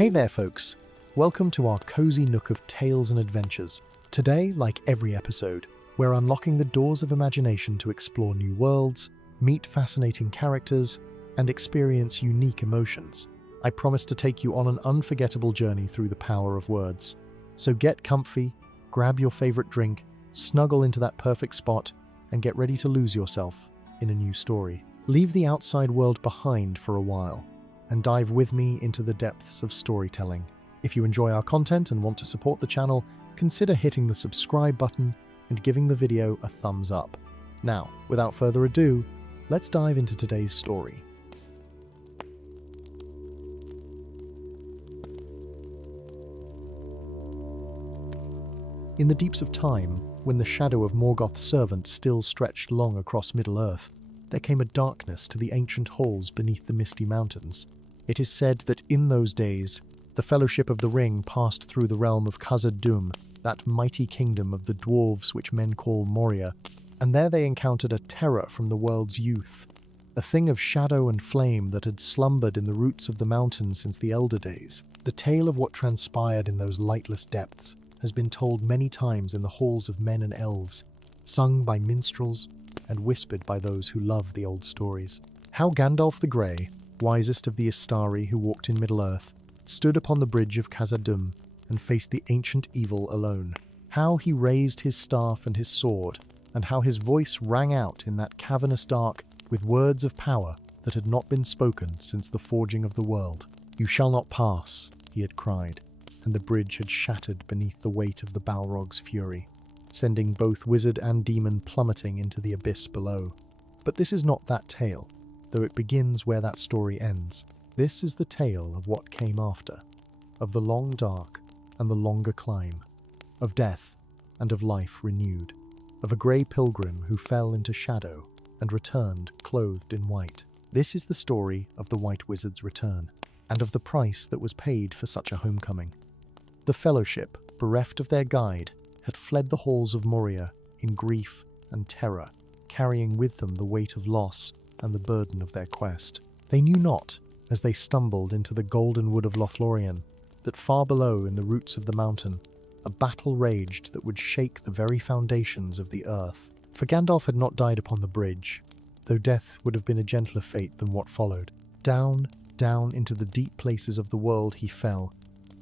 Hey there folks, welcome to our cozy nook of tales and adventures. Today, like every episode, we're unlocking the doors of imagination to explore new worlds, meet fascinating characters, and experience unique emotions. I promise to take you on an unforgettable journey through the power of words. So get comfy, grab your favorite drink, snuggle into that perfect spot, and get ready to lose yourself in a new story. Leave the outside world behind for a while and dive with me into the depths of storytelling. If you enjoy our content and want to support the channel, consider hitting the subscribe button and giving the video a thumbs up. Now, without further ado, let's dive into today's story. In the deeps of time, when the shadow of Morgoth's servant still stretched long across Middle-earth, there came a darkness to the ancient halls beneath the misty mountains. It is said that in those days, the Fellowship of the Ring passed through the realm of Khazad-dûm, that mighty kingdom of the dwarves which men call Moria, and there they encountered a terror from the world's youth, a thing of shadow and flame that had slumbered in the roots of the mountains since the elder days. The tale of what transpired in those lightless depths has been told many times in the halls of men and elves, sung by minstrels and whispered by those who love the old stories. How Gandalf the Grey, wisest of the Istari who walked in Middle-earth, stood upon the bridge of Khazad-dûm and faced the ancient evil alone. How he raised his staff and his sword, and how his voice rang out in that cavernous dark with words of power that had not been spoken since the forging of the world. "You shall not pass," he had cried, and the bridge had shattered beneath the weight of the Balrog's fury, sending both wizard and demon plummeting into the abyss below. But this is not that tale, though it begins where that story ends. This is the tale of what came after, of the long dark and the longer climb, of death and of life renewed, of a grey pilgrim who fell into shadow and returned clothed in white. This is the story of the White Wizard's return, and of the price that was paid for such a homecoming. The Fellowship, bereft of their guide, had fled the halls of Moria in grief and terror, carrying with them the weight of loss and the burden of their quest. They knew not, as they stumbled into the golden wood of Lothlórien, that far below in the roots of the mountain, a battle raged that would shake the very foundations of the earth. For Gandalf had not died upon the bridge, though death would have been a gentler fate than what followed. Down into the deep places of the world he fell,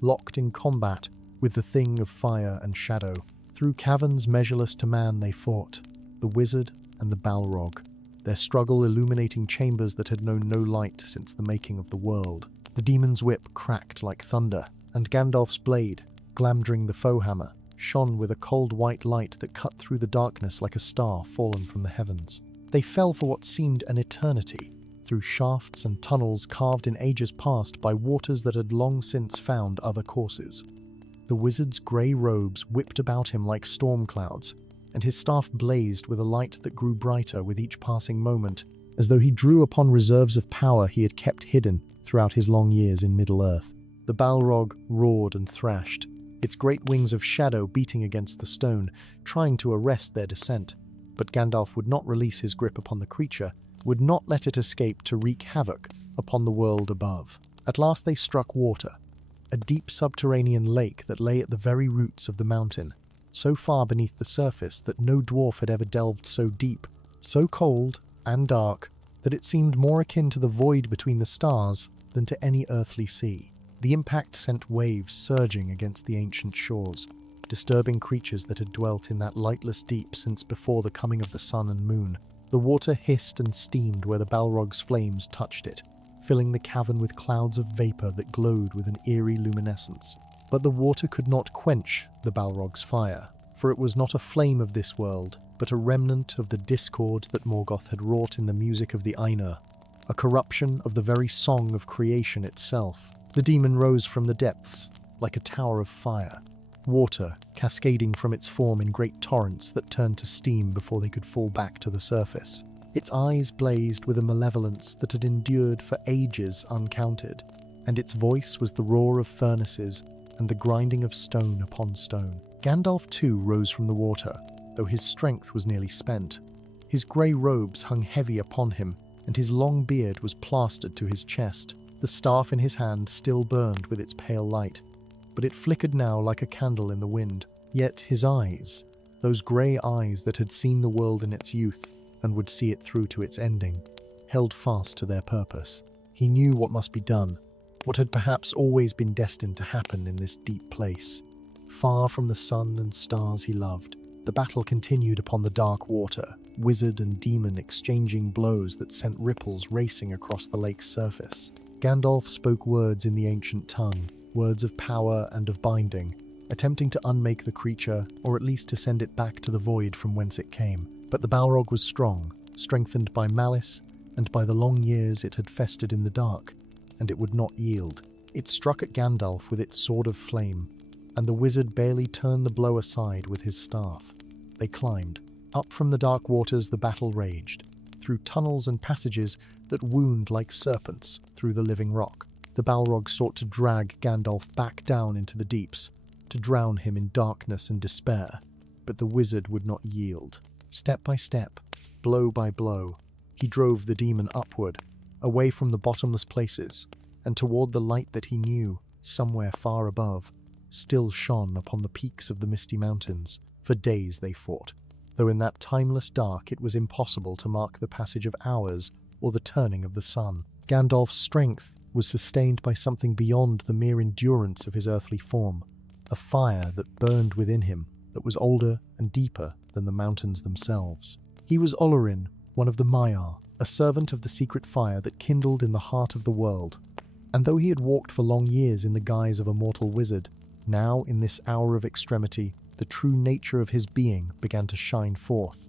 locked in combat with the thing of fire and shadow. Through caverns measureless to man they fought, the wizard and the Balrog, their struggle illuminating chambers that had known no light since the making of the world. The demon's whip cracked like thunder, and Gandalf's blade, Glamdring the foehammer, shone with a cold white light that cut through the darkness like a star fallen from the heavens. They fell for what seemed an eternity, through shafts and tunnels carved in ages past by waters that had long since found other courses. The wizard's grey robes whipped about him like storm clouds, and his staff blazed with a light that grew brighter with each passing moment, as though he drew upon reserves of power he had kept hidden throughout his long years in Middle-earth. The Balrog roared and thrashed, its great wings of shadow beating against the stone, trying to arrest their descent. But Gandalf would not release his grip upon the creature, would not let it escape to wreak havoc upon the world above. At last they struck water, a deep subterranean lake that lay at the very roots of the mountain, so far beneath the surface that no dwarf had ever delved so deep, so cold and dark that it seemed more akin to the void between the stars than to any earthly sea. The impact sent waves surging against the ancient shores, disturbing creatures that had dwelt in that lightless deep since before the coming of the sun and moon. The water hissed and steamed where the Balrog's flames touched it, filling the cavern with clouds of vapor that glowed with an eerie luminescence. But the water could not quench the Balrog's fire, for it was not a flame of this world, but a remnant of the discord that Morgoth had wrought in the music of the Ainur, a corruption of the very song of creation itself. The demon rose from the depths, like a tower of fire, water cascading from its form in great torrents that turned to steam before they could fall back to the surface. Its eyes blazed with a malevolence that had endured for ages uncounted, and its voice was the roar of furnaces and the grinding of stone upon stone. Gandalf too rose from the water, though his strength was nearly spent. His grey robes hung heavy upon him, and his long beard was plastered to his chest. The staff in his hand still burned with its pale light, but it flickered now like a candle in the wind. Yet his eyes, those grey eyes that had seen the world in its youth and would see it through to its ending, held fast to their purpose. He knew what must be done, what had perhaps always been destined to happen in this deep place. Far from the sun and stars he loved, the battle continued upon the dark water, wizard and demon exchanging blows that sent ripples racing across the lake's surface. Gandalf spoke words in the ancient tongue, words of power and of binding, attempting to unmake the creature, or at least to send it back to the void from whence it came. But the Balrog was strong, strengthened by malice, and by the long years it had festered in the dark, and it would not yield. It struck at Gandalf with its sword of flame, and the wizard barely turned the blow aside with his staff. They climbed. Up from the dark waters the battle raged, through tunnels and passages that wound like serpents through the living rock. The Balrog sought to drag Gandalf back down into the deeps, to drown him in darkness and despair, but the wizard would not yield. Step by step, blow by blow, he drove the demon upward, away from the bottomless places, and toward the light that he knew, somewhere far above, still shone upon the peaks of the misty mountains. For days they fought, though in that timeless dark it was impossible to mark the passage of hours or the turning of the sun. Gandalf's strength was sustained by something beyond the mere endurance of his earthly form, a fire that burned within him, that was older and deeper than the mountains themselves. He was Lothlórien, one of the Maiar, a servant of the secret fire that kindled in the heart of the world. And though he had walked for long years in the guise of a mortal wizard, now, in this hour of extremity, the true nature of his being began to shine forth.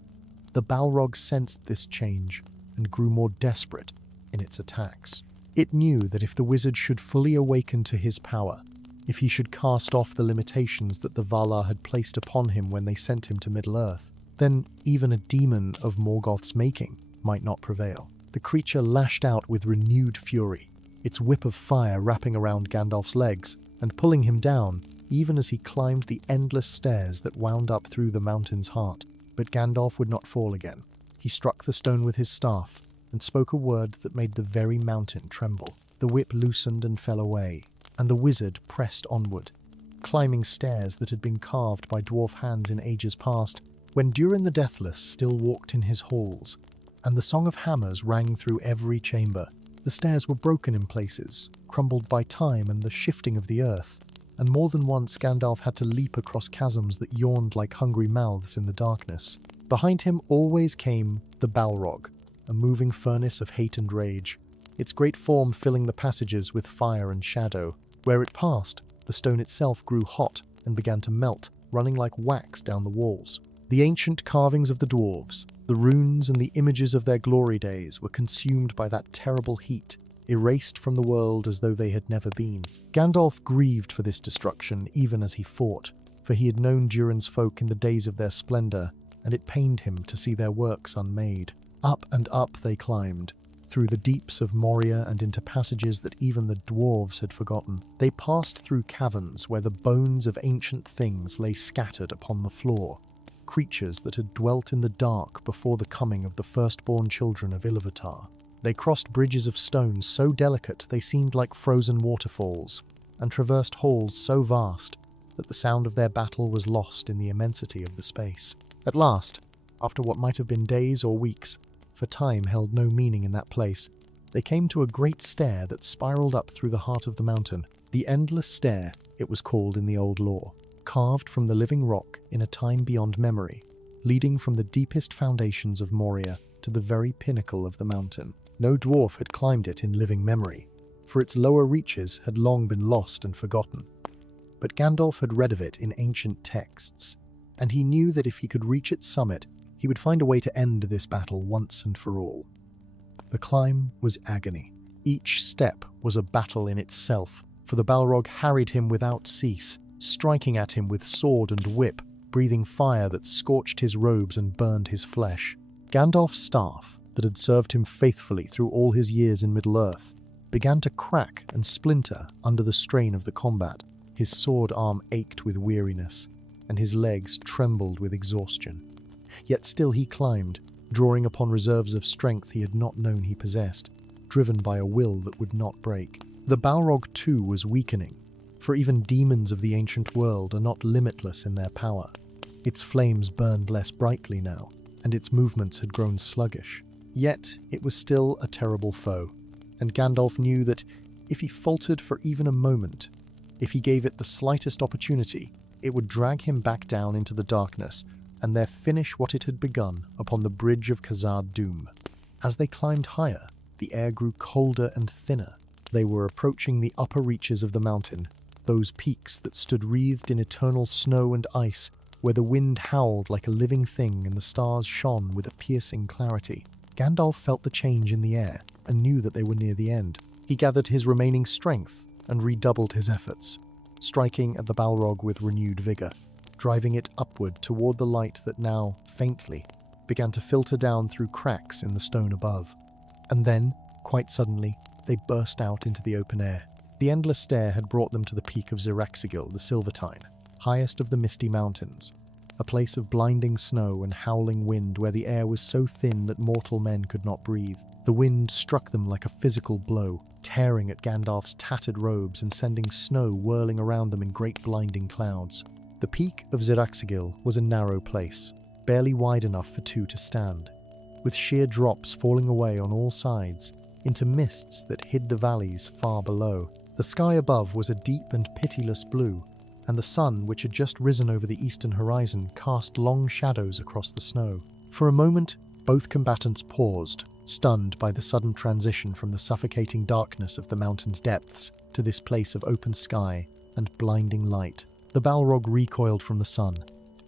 The Balrog sensed this change and grew more desperate in its attacks. It knew that if the wizard should fully awaken to his power, if he should cast off the limitations that the Valar had placed upon him when they sent him to Middle-earth, then even a demon of Morgoth's making might not prevail. The creature lashed out with renewed fury, its whip of fire wrapping around Gandalf's legs and pulling him down, even as he climbed the endless stairs that wound up through the mountain's heart. But Gandalf would not fall again. He struck the stone with his staff and spoke a word that made the very mountain tremble. The whip loosened and fell away, and the wizard pressed onward, climbing stairs that had been carved by dwarf hands in ages past, when Durin the Deathless still walked in his halls, and the song of hammers rang through every chamber. The stairs were broken in places, crumbled by time and the shifting of the earth, and more than once Gandalf had to leap across chasms that yawned like hungry mouths in the darkness. Behind him always came the Balrog, a moving furnace of hate and rage, its great form filling the passages with fire and shadow. Where it passed, the stone itself grew hot and began to melt, running like wax down the walls. The ancient carvings of the dwarves, the runes and the images of their glory days were consumed by that terrible heat, erased from the world as though they had never been. Gandalf grieved for this destruction even as he fought, for he had known Durin's folk in the days of their splendour, and it pained him to see their works unmade. Up and up they climbed, through the deeps of Moria and into passages that even the dwarves had forgotten. They passed through caverns where the bones of ancient things lay scattered upon the floor, creatures that had dwelt in the dark before the coming of the firstborn children of Ilúvatar. They crossed bridges of stone so delicate they seemed like frozen waterfalls, and traversed halls so vast that the sound of their battle was lost in the immensity of the space. At last, after what might have been days or weeks, for time held no meaning in that place, they came to a great stair that spiraled up through the heart of the mountain. The Endless Stair, it was called in the old lore, carved from the living rock in a time beyond memory, leading from the deepest foundations of Moria to the very pinnacle of the mountain. No dwarf had climbed it in living memory, for its lower reaches had long been lost and forgotten. But Gandalf had read of it in ancient texts, and he knew that if he could reach its summit, he would find a way to end this battle once and for all. The climb was agony. Each step was a battle in itself, for the Balrog harried him without cease, striking at him with sword and whip, breathing fire that scorched his robes and burned his flesh. Gandalf's staff, that had served him faithfully through all his years in Middle-earth, began to crack and splinter under the strain of the combat. His sword arm ached with weariness, and his legs trembled with exhaustion. Yet still he climbed, drawing upon reserves of strength he had not known he possessed. driven by a will that would not break. The Balrog too was weakening, for even demons of the ancient world are not limitless in their power. Its flames burned less brightly now, and its movements had grown sluggish. Yet it was still a terrible foe, and Gandalf knew that if he faltered for even a moment, if he gave it the slightest opportunity, it would drag him back down into the darkness and there finish what it had begun upon the bridge of Khazad Dûm. As they climbed higher, the air grew colder and thinner. They were approaching the upper reaches of the mountain, those peaks that stood wreathed in eternal snow and ice, where the wind howled like a living thing and the stars shone with a piercing clarity. Gandalf felt the change in the air and knew that they were near the end. He gathered his remaining strength and redoubled his efforts, striking at the Balrog with renewed vigor, driving it upward toward the light that now, faintly, began to filter down through cracks in the stone above. And then, quite suddenly, they burst out into the open air. The endless stair had brought them to the peak of Zirakzigil, the Silvertine, highest of the misty mountains, a place of blinding snow and howling wind where the air was so thin that mortal men could not breathe. The wind struck them like a physical blow, tearing at Gandalf's tattered robes and sending snow whirling around them in great blinding clouds. The peak of Zirakzigil was a narrow place, barely wide enough for two to stand, with sheer drops falling away on all sides into mists that hid the valleys far below. The sky above was a deep and pitiless blue, and the sun, which had just risen over the eastern horizon, cast long shadows across the snow. For a moment, both combatants paused, stunned by the sudden transition from the suffocating darkness of the mountain's depths to this place of open sky and blinding light. The Balrog recoiled from the sun,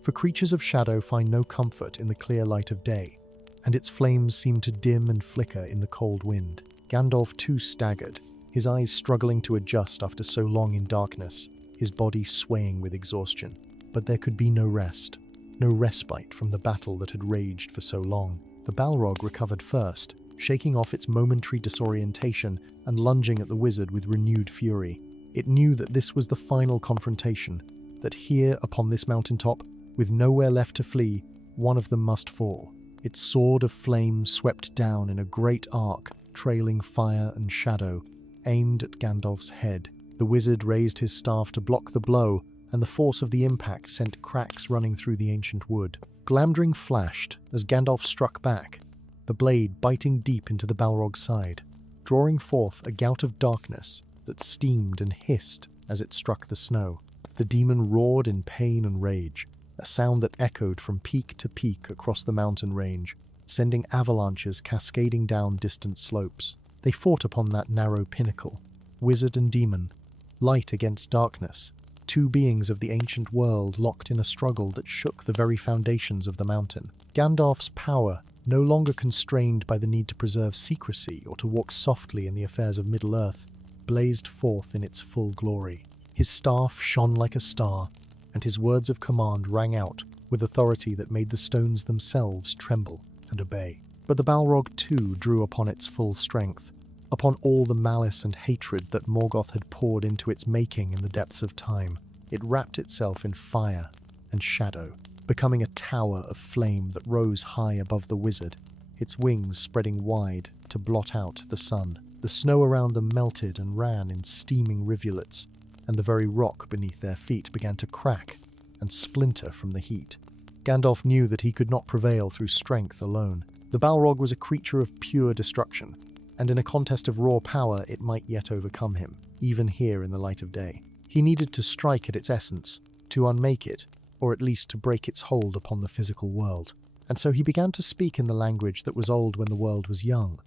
for creatures of shadow find no comfort in the clear light of day, and its flames seemed to dim and flicker in the cold wind. Gandalf too staggered, his eyes struggling to adjust after so long in darkness, his body swaying with exhaustion. But there could be no rest, no respite from the battle that had raged for so long. The Balrog recovered first, shaking off its momentary disorientation and lunging at the wizard with renewed fury. It knew that this was the final confrontation, that here upon this mountaintop, with nowhere left to flee, one of them must fall. Its sword of flame swept down in a great arc, trailing fire and shadow, aimed at Gandalf's head. The wizard raised his staff to block the blow, and the force of the impact sent cracks running through the ancient wood. Glamdring flashed as Gandalf struck back, the blade biting deep into the Balrog's side, drawing forth a gout of darkness that steamed and hissed as it struck the snow. The demon roared in pain and rage, a sound that echoed from peak to peak across the mountain range, sending avalanches cascading down distant slopes. They fought upon that narrow pinnacle, wizard and demon, light against darkness, two beings of the ancient world locked in a struggle that shook the very foundations of the mountain. Gandalf's power, no longer constrained by the need to preserve secrecy or to walk softly in the affairs of Middle-earth, blazed forth in its full glory. His staff shone like a star, and his words of command rang out with authority that made the stones themselves tremble and obey. But the Balrog too drew upon its full strength, upon all the malice and hatred that Morgoth had poured into its making in the depths of time. It wrapped itself in fire and shadow, becoming a tower of flame that rose high above the wizard, its wings spreading wide to blot out the sun. The snow around them melted and ran in steaming rivulets, and the very rock beneath their feet began to crack and splinter from the heat. Gandalf knew that he could not prevail through strength alone. The Balrog was a creature of pure destruction, and in a contest of raw power it might yet overcome him, even here in the light of day. He needed to strike at its essence, to unmake it, or at least to break its hold upon the physical world. And so he began to speak in the language that was old when the world was young,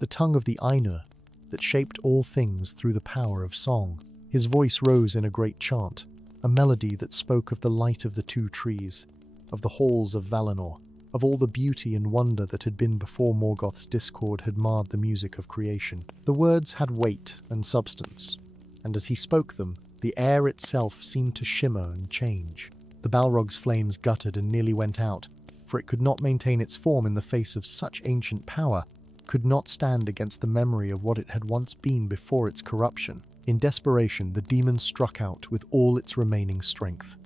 the tongue of the Ainur, that shaped all things through the power of song. His voice rose in a great chant, a melody that spoke of the light of the two trees, of the halls of Valinor, of all the beauty and wonder that had been before Morgoth's discord had marred the music of creation. The words had weight and substance, and as he spoke them, the air itself seemed to shimmer and change. The Balrog's flames guttered and nearly went out, for it could not maintain its form in the face of such ancient power, could not stand against the memory of what it had once been before its corruption. In desperation, the demon struck out with all its remaining strength.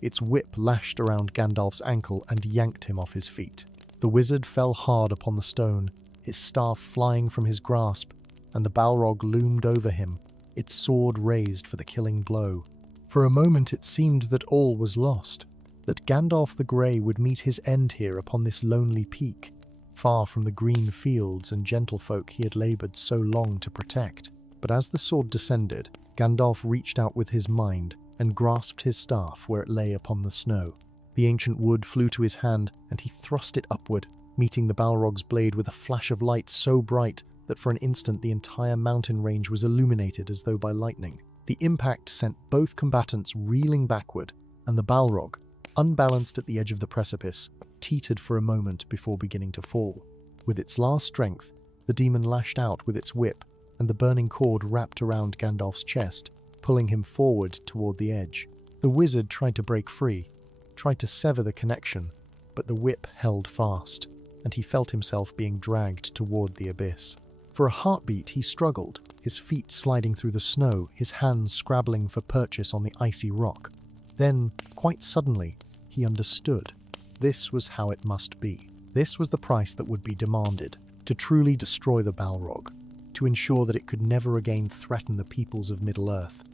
Its whip lashed around Gandalf's ankle and yanked him off his feet. The wizard fell hard upon the stone, his staff flying from his grasp and the Balrog loomed over him, its sword raised for the killing blow. For a moment it seemed that all was lost, that Gandalf the Grey would meet his end here upon this lonely peak, far from the green fields and gentlefolk he had laboured so long to protect. But as the sword descended, Gandalf reached out with his mind and grasped his staff where it lay upon the snow. The ancient wood flew to his hand, and he thrust it upward, meeting the Balrog's blade with a flash of light so bright that for an instant the entire mountain range was illuminated as though by lightning. The impact sent both combatants reeling backward, and the Balrog, unbalanced at the edge of the precipice, teetered for a moment before beginning to fall. With its last strength, the demon lashed out with its whip, and the burning cord wrapped around Gandalf's chest, pulling him forward toward the edge. The wizard tried to break free, tried to sever the connection, but the whip held fast, and he felt himself being dragged toward the abyss. For a heartbeat he struggled, his feet sliding through the snow, his hands scrabbling for purchase on the icy rock. Then, quite suddenly, he understood. This was how it must be. This was the price that would be demanded, to truly destroy the Balrog, to ensure that it could never again threaten the peoples of Middle-earth.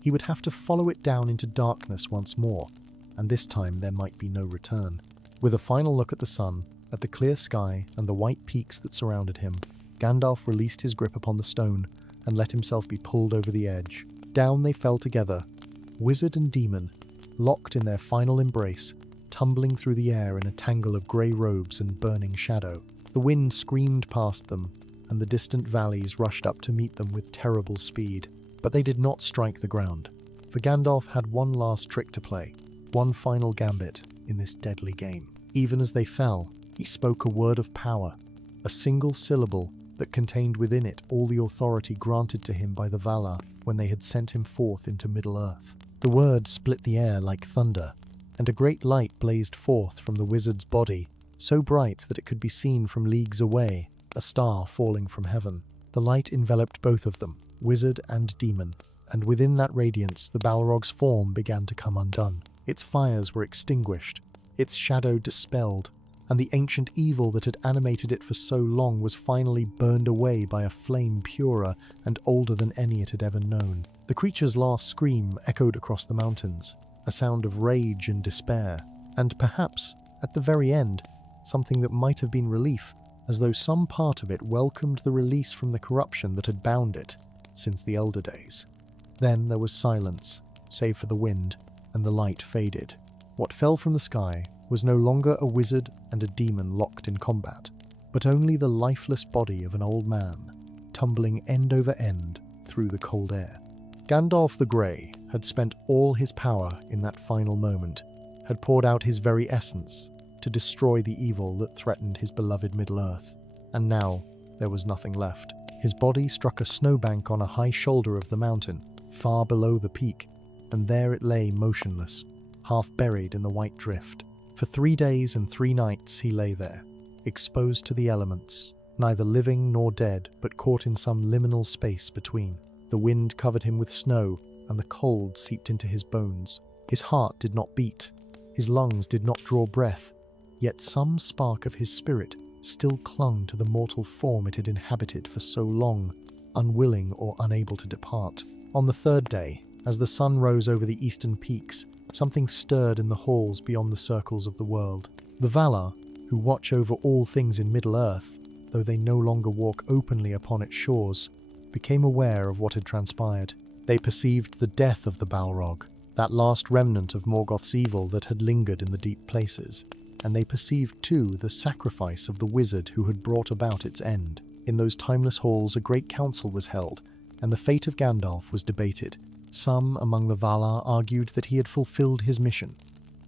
He would have to follow it down into darkness once more, and this time there might be no return. With a final look at the sun, at the clear sky and the white peaks that surrounded him, Gandalf released his grip upon the stone and let himself be pulled over the edge. Down they fell together, wizard and demon, locked in their final embrace, tumbling through the air in a tangle of grey robes and burning shadow. The wind screamed past them, and the distant valleys rushed up to meet them with terrible speed. But they did not strike the ground, for Gandalf had one last trick to play, one final gambit in this deadly game. Even as they fell, he spoke a word of power, a single syllable that contained within it all the authority granted to him by the Valar when they had sent him forth into Middle-earth. The word split the air like thunder, and a great light blazed forth from the wizard's body, so bright that it could be seen from leagues away, a star falling from heaven. The light enveloped both of them, wizard and demon, and within that radiance the Balrog's form began to come undone. Its fires were extinguished, its shadow dispelled, and the ancient evil that had animated it for so long was finally burned away by a flame purer and older than any it had ever known. The creature's last scream echoed across the mountains, a sound of rage and despair, and perhaps, at the very end, something that might have been relief, as though some part of it welcomed the release from the corruption that had bound it since the elder days. Then there was silence, save for the wind, and the light faded. What fell from the sky was no longer a wizard and a demon locked in combat, but only the lifeless body of an old man, tumbling end over end through the cold air. Gandalf the Grey had spent all his power in that final moment, had poured out his very essence to destroy the evil that threatened his beloved Middle-earth, and now there was nothing left. His body struck a snowbank on a high shoulder of the mountain, far below the peak, and there it lay motionless, half buried in the white drift. For 3 days and 3 nights he lay there, exposed to the elements, neither living nor dead, but caught in some liminal space between. The wind covered him with snow, and the cold seeped into his bones. His heart did not beat, his lungs did not draw breath, yet some spark of his spirit still clung to the mortal form it had inhabited for so long, unwilling or unable to depart. On the 3rd day, as the sun rose over the eastern peaks, something stirred in the halls beyond the circles of the world. The Valar, who watch over all things in Middle-earth, though they no longer walk openly upon its shores, became aware of what had transpired. They perceived the death of the Balrog, that last remnant of Morgoth's evil that had lingered in the deep places, and they perceived too the sacrifice of the wizard who had brought about its end. In those timeless halls a great council was held, and the fate of Gandalf was debated. Some among the Valar argued that he had fulfilled his mission,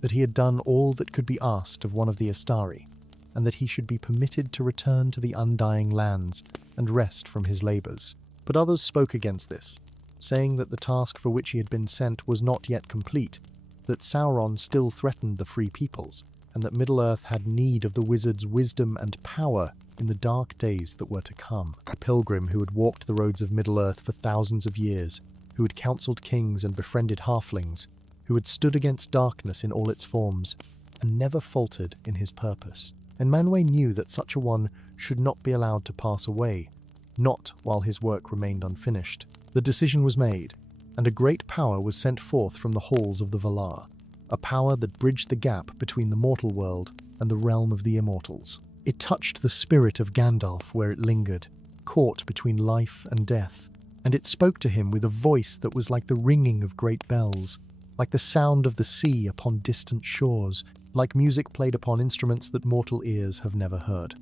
that he had done all that could be asked of one of the Astari, and that he should be permitted to return to the Undying Lands and rest from his labours. But others spoke against this, saying that the task for which he had been sent was not yet complete, that Sauron still threatened the free peoples, and that Middle-earth had need of the wizard's wisdom and power in the dark days that were to come. A pilgrim who had walked the roads of Middle-earth for thousands of years, who had counselled kings and befriended halflings, who had stood against darkness in all its forms, and never faltered in his purpose. And Manwë knew that such a one should not be allowed to pass away, not while his work remained unfinished. The decision was made, and a great power was sent forth from the halls of the Valar, a power that bridged the gap between the mortal world and the realm of the immortals. It touched the spirit of Gandalf where it lingered, caught between life and death, and it spoke to him with a voice that was like the ringing of great bells, like the sound of the sea upon distant shores, like music played upon instruments that mortal ears have never heard.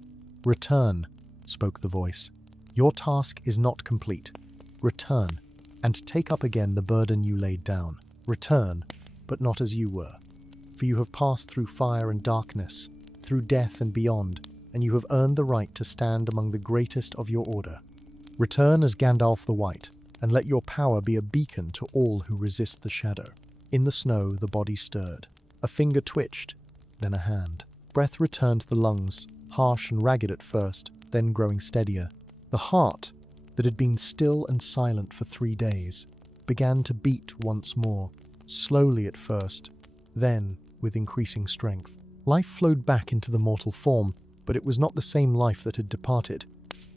"Return," spoke the voice. "Your task is not complete. Return, and take up again the burden you laid down. Return, but not as you were. For you have passed through fire and darkness, through death and beyond, and you have earned the right to stand among the greatest of your order. Return as Gandalf the White, and let your power be a beacon to all who resist the shadow." In the snow, the body stirred. A finger twitched, then a hand. Breath returned to the lungs, harsh and ragged at first, then growing steadier. The heart, that had been still and silent for 3 days, began to beat once more, slowly at first, then with increasing strength. Life flowed back into the mortal form, but it was not the same life that had departed.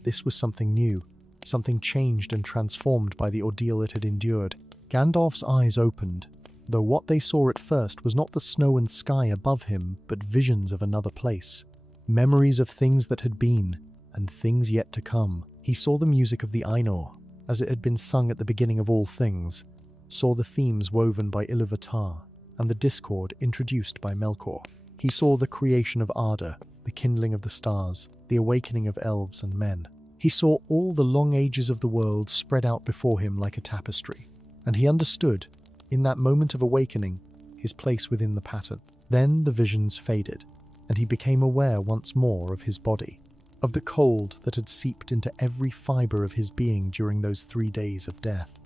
This was something new, something changed and transformed by the ordeal it had endured. Gandalf's eyes opened, though what they saw at first was not the snow and sky above him, but visions of another place. Memories of things that had been, and things yet to come. He saw the music of the Ainur, as it had been sung at the beginning of all things, saw the themes woven by Ilúvatar, and the discord introduced by Melkor. He saw the creation of Arda, the kindling of the stars, the awakening of elves and men. He saw all the long ages of the world spread out before him like a tapestry, and he understood, in that moment of awakening, his place within the pattern. Then the visions faded, and he became aware once more of his body, of the cold that had seeped into every fibre of his being during those 3 days of death.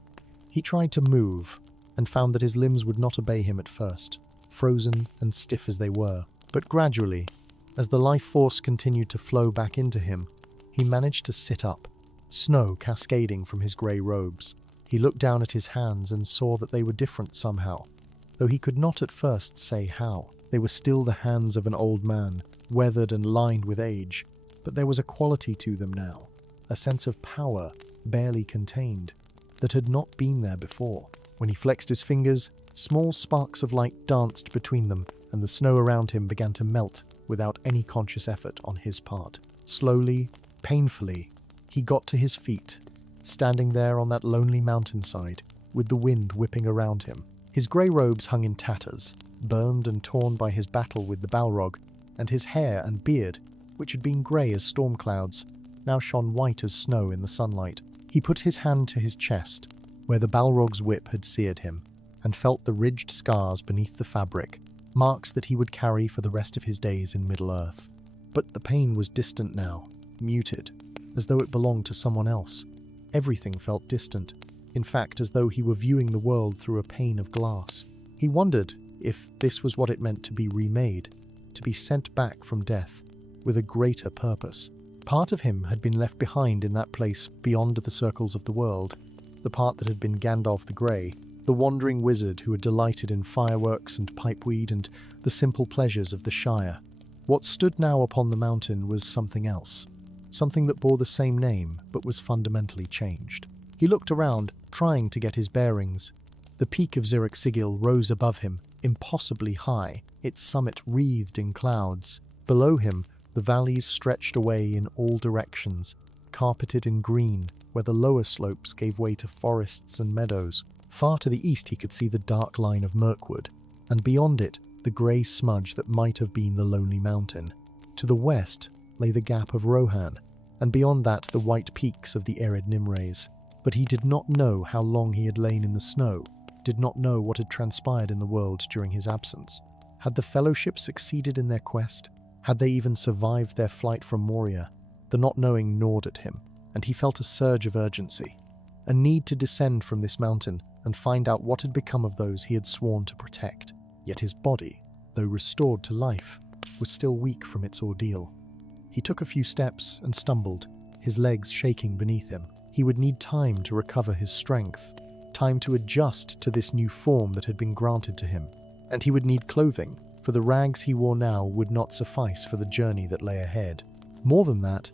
He tried to move, and found that his limbs would not obey him at first, frozen and stiff as they were. But gradually, as the life force continued to flow back into him, he managed to sit up, snow cascading from his grey robes. He looked down at his hands and saw that they were different somehow, though he could not at first say how. They were still the hands of an old man, weathered and lined with age, but there was a quality to them now, a sense of power barely contained, that had not been there before. When he flexed his fingers, small sparks of light danced between them, and the snow around him began to melt without any conscious effort on his part. Slowly, painfully, he got to his feet, standing there on that lonely mountainside, with the wind whipping around him. His grey robes hung in tatters, burned and torn by his battle with the Balrog, and his hair and beard, which had been grey as storm clouds, now shone white as snow in the sunlight. He put his hand to his chest, where the Balrog's whip had seared him, and felt the ridged scars beneath the fabric, marks that he would carry for the rest of his days in Middle-earth. But the pain was distant now, muted, as though it belonged to someone else. Everything felt distant, in fact as though he were viewing the world through a pane of glass. He wondered if this was what it meant to be remade, to be sent back from death, with a greater purpose. Part of him had been left behind in that place beyond the circles of the world, the part that had been Gandalf the Grey, the wandering wizard who had delighted in fireworks and pipeweed and the simple pleasures of the Shire. What stood now upon the mountain was something else, something that bore the same name but was fundamentally changed. He looked around, trying to get his bearings. The peak of Zirakzigil rose above him, impossibly high, its summit wreathed in clouds. Below him, the valleys stretched away in all directions, carpeted in green, where the lower slopes gave way to forests and meadows. Far to the east he could see the dark line of Mirkwood, and beyond it the grey smudge that might have been the Lonely Mountain. To the west lay the gap of Rohan, and beyond that the white peaks of the Ered Nimrays. But he did not know how long he had lain in the snow, did not know what had transpired in the world during his absence. Had the Fellowship succeeded in their quest? Had they even survived their flight from Moria? The not knowing gnawed at him, and he felt a surge of urgency, a need to descend from this mountain and find out what had become of those he had sworn to protect. Yet his body, though restored to life, was still weak from its ordeal. He took a few steps and stumbled, his legs shaking beneath him. He would need time to recover his strength, time to adjust to this new form that had been granted to him, and he would need clothing, for the rags he wore now would not suffice for the journey that lay ahead. More than that,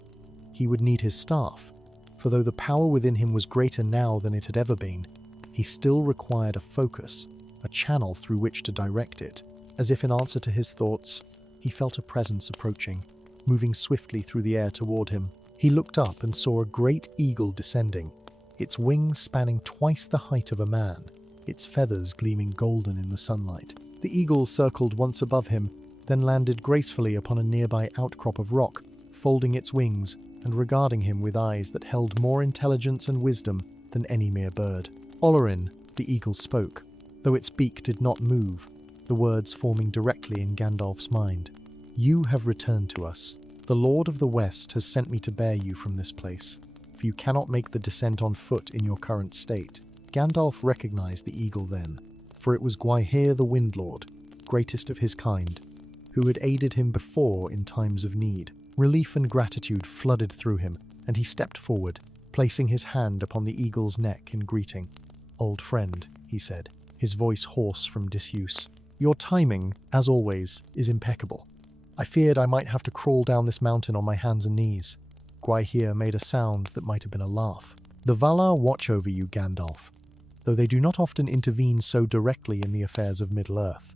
he would need his staff, for though the power within him was greater now than it had ever been, he still required a focus, a channel through which to direct it. As if in answer to his thoughts, he felt a presence approaching, moving swiftly through the air toward him. He looked up and saw a great eagle descending, its wings spanning twice the height of a man, its feathers gleaming golden in the sunlight. The eagle circled once above him, then landed gracefully upon a nearby outcrop of rock, folding its wings and regarding him with eyes that held more intelligence and wisdom than any mere bird. Lothlórien, the eagle spoke, though its beak did not move, the words forming directly in Gandalf's mind. You have returned to us. The Lord of the West has sent me to bear you from this place, for you cannot make the descent on foot in your current state. Gandalf recognized the eagle then, for it was Gwaihir the Windlord, greatest of his kind, who had aided him before in times of need. Relief and gratitude flooded through him, and he stepped forward, placing his hand upon the eagle's neck in greeting. Old friend, he said, his voice hoarse from disuse. Your timing, as always, is impeccable. I feared I might have to crawl down this mountain on my hands and knees. Gwaihir made a sound that might have been a laugh. The Valar watch over you, Gandalf, though they do not often intervene so directly in the affairs of Middle-earth.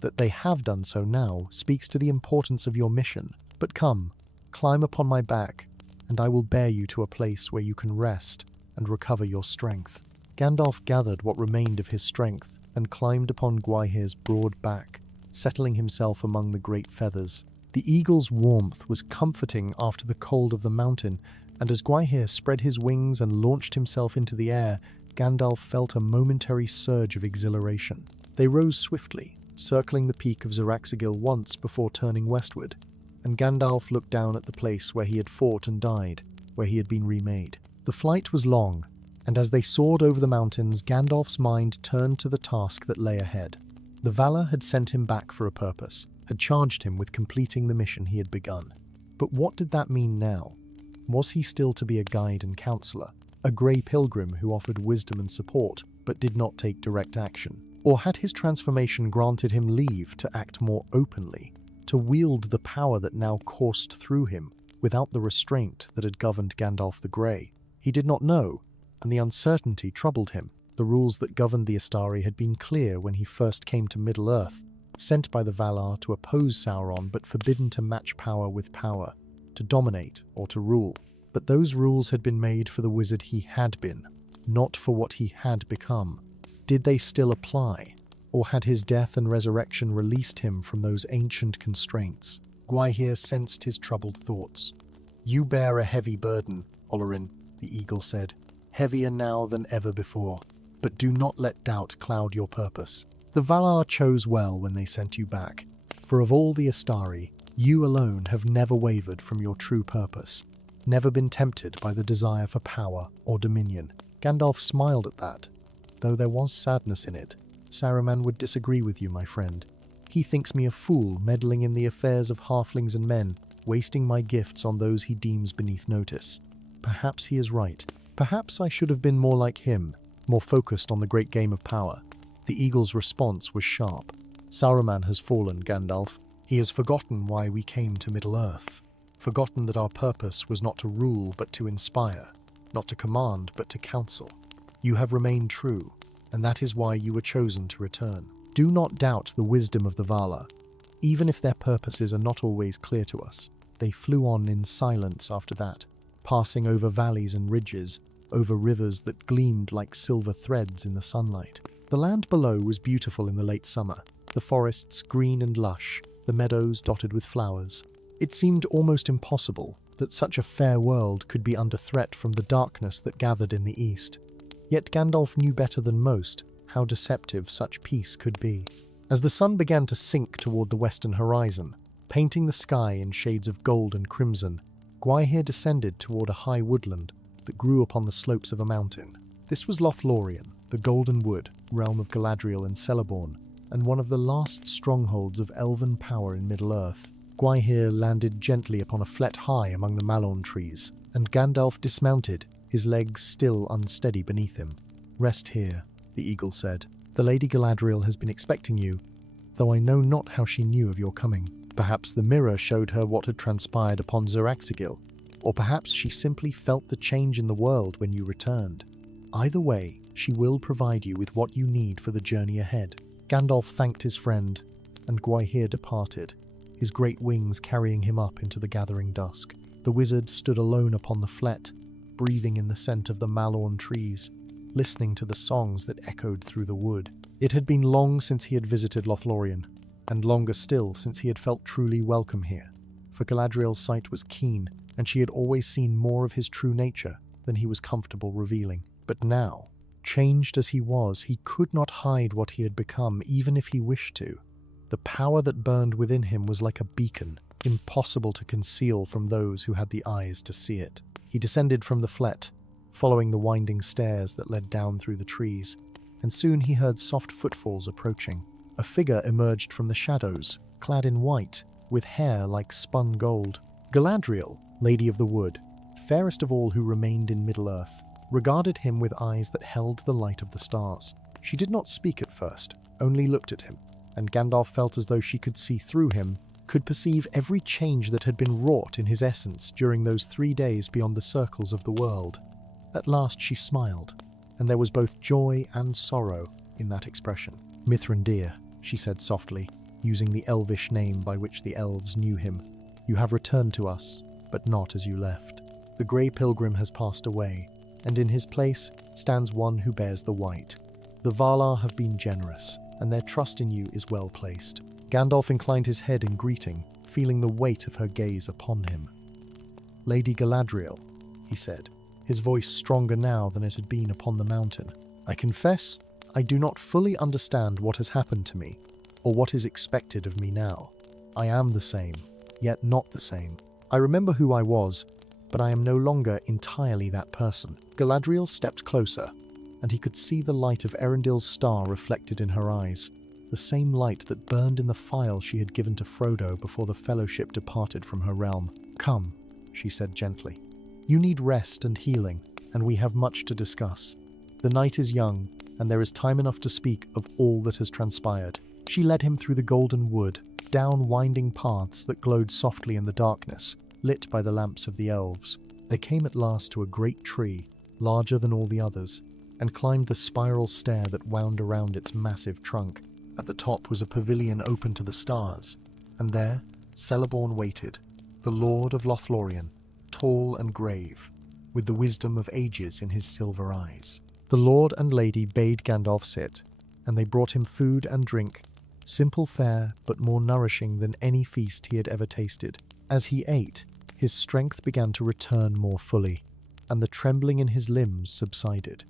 That they have done so now speaks to the importance of your mission. But come, climb upon my back, and I will bear you to a place where you can rest and recover your strength. Gandalf gathered what remained of his strength and climbed upon Gwaihir's broad back, settling himself among the great feathers. The eagle's warmth was comforting after the cold of the mountain, and as Gwaihir spread his wings and launched himself into the air, Gandalf felt a momentary surge of exhilaration. They rose swiftly, circling the peak of Zirakzigil once before turning westward, and Gandalf looked down at the place where he had fought and died, where he had been remade. The flight was long, and as they soared over the mountains, Gandalf's mind turned to the task that lay ahead. The Valar had sent him back for a purpose, had charged him with completing the mission he had begun. But what did that mean now? Was he still to be a guide and counselor, a grey pilgrim who offered wisdom and support, but did not take direct action? Or had his transformation granted him leave to act more openly, to wield the power that now coursed through him, without the restraint that had governed Gandalf the Grey? He did not know, and the uncertainty troubled him. The rules that governed the Astari had been clear when he first came to Middle-earth, sent by the Valar to oppose Sauron but forbidden to match power with power, to dominate or to rule. But those rules had been made for the wizard he had been, not for what he had become. Did they still apply, or had his death and resurrection released him from those ancient constraints? Gwaihir sensed his troubled thoughts. You bear a heavy burden, Lothlórien, the eagle said, heavier now than ever before. But do not let doubt cloud your purpose. The Valar chose well when they sent you back, for of all the Astari, you alone have never wavered from your true purpose, never been tempted by the desire for power or dominion. Gandalf smiled at that, though there was sadness in it. Saruman would disagree with you, my friend. He thinks me a fool meddling in the affairs of halflings and men, wasting my gifts on those he deems beneath notice. Perhaps he is right. Perhaps I should have been more like him, more focused on the great game of power. The eagle's response was sharp. Saruman has fallen, Gandalf. He has forgotten why we came to Middle-earth, forgotten that our purpose was not to rule but to inspire, not to command but to counsel. You have remained true, and that is why you were chosen to return. Do not doubt the wisdom of the Valar, even if their purposes are not always clear to us. They flew on in silence after that, passing over valleys and ridges, over rivers that gleamed like silver threads in the sunlight. The land below was beautiful in the late summer, the forests green and lush, the meadows dotted with flowers. It seemed almost impossible that such a fair world could be under threat from the darkness that gathered in the east. Yet Gandalf knew better than most how deceptive such peace could be. As the sun began to sink toward the western horizon, painting the sky in shades of gold and crimson, Gwaihir descended toward a high woodland that grew upon the slopes of a mountain. This was Lothlórien, the Golden Wood, realm of Galadriel and Celeborn, and one of the last strongholds of elven power in Middle-earth. Gwaihir landed gently upon a flet high among the malorn trees, and Gandalf dismounted, his legs still unsteady beneath him. Rest here, the eagle said. The Lady Galadriel has been expecting you, though I know not how she knew of your coming. Perhaps the mirror showed her what had transpired upon Zirakzigil. Or perhaps she simply felt the change in the world when you returned. Either way, she will provide you with what you need for the journey ahead. Gandalf thanked his friend, and Gwaihir departed, his great wings carrying him up into the gathering dusk. The wizard stood alone upon the flet, breathing in the scent of the malorn trees, listening to the songs that echoed through the wood. It had been long since he had visited Lothlórien, and longer still since he had felt truly welcome here, for Galadriel's sight was keen, and she had always seen more of his true nature than he was comfortable revealing. But now, changed as he was, he could not hide what he had become, even if he wished to. The power that burned within him was like a beacon, impossible to conceal from those who had the eyes to see it. He descended from the flet, following the winding stairs that led down through the trees, and soon he heard soft footfalls approaching. A figure emerged from the shadows, clad in white, with hair like spun gold. Galadriel, Lady of the Wood, fairest of all who remained in Middle-earth, regarded him with eyes that held the light of the stars. She did not speak at first, only looked at him, and Gandalf felt as though she could see through him, could perceive every change that had been wrought in his essence during those 3 days beyond the circles of the world. At last she smiled, and there was both joy and sorrow in that expression. "Mithrandir," she said softly, using the elvish name by which the elves knew him. "You have returned to us, but not as you left. The grey pilgrim has passed away, and in his place stands one who bears the white. The Valar have been generous, and their trust in you is well placed." Gandalf inclined his head in greeting, feeling the weight of her gaze upon him. "Lady Galadriel," he said, his voice stronger now than it had been upon the mountain. "I confess, I do not fully understand what has happened to me, or what is expected of me now. I am the same, yet not the same. I remember who I was, but I am no longer entirely that person." Galadriel stepped closer, and he could see the light of Erendil's star reflected in her eyes, the same light that burned in the phial she had given to Frodo before the Fellowship departed from her realm. "Come," she said gently. "You need rest and healing, and we have much to discuss. The night is young, and there is time enough to speak of all that has transpired." She led him through the golden wood, down winding paths that glowed softly in the darkness, lit by the lamps of the elves. They came at last to a great tree, larger than all the others, and climbed the spiral stair that wound around its massive trunk. At the top was a pavilion open to the stars, and there Celeborn waited, the Lord of Lothlórien, tall and grave, with the wisdom of ages in his silver eyes. The Lord and Lady bade Gandalf sit, and they brought him food and drink, simple fare but more nourishing than any feast he had ever tasted. As he ate, his strength began to return more fully, and the trembling in his limbs subsided.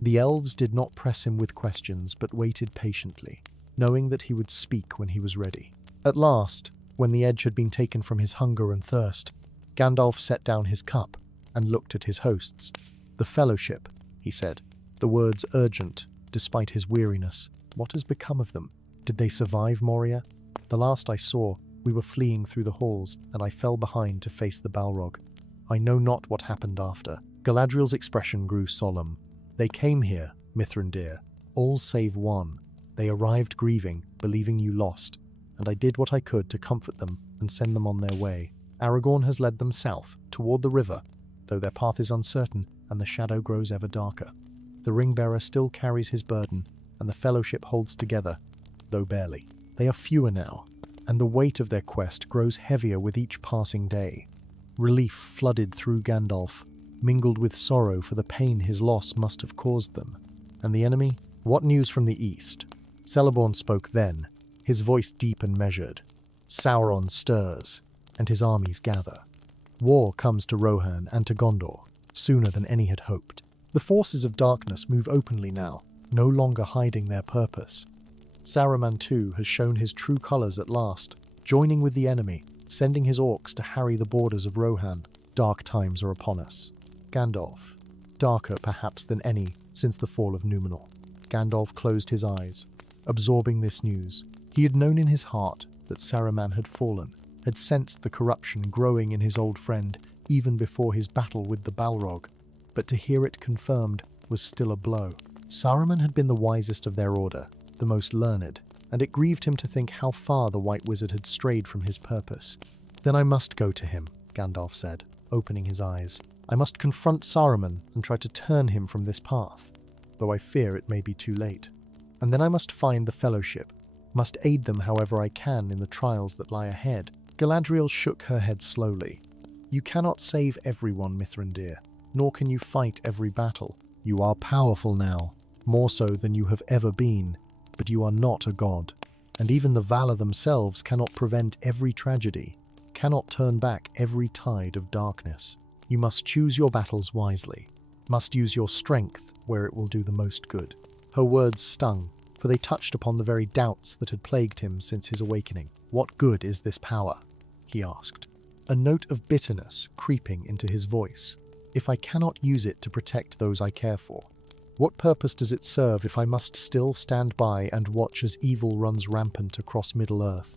The elves did not press him with questions, but waited patiently, knowing that he would speak when he was ready. At last, when the edge had been taken from his hunger and thirst, Gandalf set down his cup and looked at his hosts. "The Fellowship," he said, the words urgent, despite his weariness. "What has become of them? Did they survive Moria? The last I saw, we were fleeing through the halls, and I fell behind to face the Balrog. I know not what happened after." Galadriel's expression grew solemn. "They came here, Mithrandir, all save one. They arrived grieving, believing you lost, and I did what I could to comfort them and send them on their way. Aragorn has led them south, toward the river, though their path is uncertain and the shadow grows ever darker. The ring-bearer still carries his burden, and the Fellowship holds together, though barely. They are fewer now, and the weight of their quest grows heavier with each passing day." Relief flooded through Gandalf, mingled with sorrow for the pain his loss must have caused them. "And the enemy? What news from the east?" Celeborn spoke then, his voice deep and measured. "Sauron stirs, and his armies gather. War comes to Rohan and to Gondor, sooner than any had hoped. The forces of darkness move openly now, no longer hiding their purpose. Saruman too has shown his true colours at last, joining with the enemy, sending his orcs to harry the borders of Rohan. Dark times are upon us. Gandalf, darker perhaps than any since the fall of Númenor." Gandalf closed his eyes, absorbing this news. He had known in his heart that Saruman had fallen, had sensed the corruption growing in his old friend even before his battle with the Balrog, but to hear it confirmed was still a blow. Saruman had been the wisest of their order, the most learned, and it grieved him to think how far the White Wizard had strayed from his purpose. "Then I must go to him," Gandalf said. opening his eyes. I must confront Saruman and try to turn him from this path, though I fear it may be too late. And then I must find the Fellowship, must aid them however I can in the trials that lie ahead. Galadriel shook her head slowly. You cannot save everyone, Mithrandir, nor can you fight every battle. You are powerful now, more so than you have ever been, but you are not a god. And even the Valar themselves cannot prevent every tragedy, cannot turn back every tide of darkness. You must choose your battles wisely, must use your strength where it will do the most good. Her words stung, for they touched upon the very doubts that had plagued him since his awakening. What good is this power? He asked, a note of bitterness creeping into his voice. If I cannot use it to protect those I care for, what purpose does it serve if I must still stand by and watch as evil runs rampant across Middle-earth?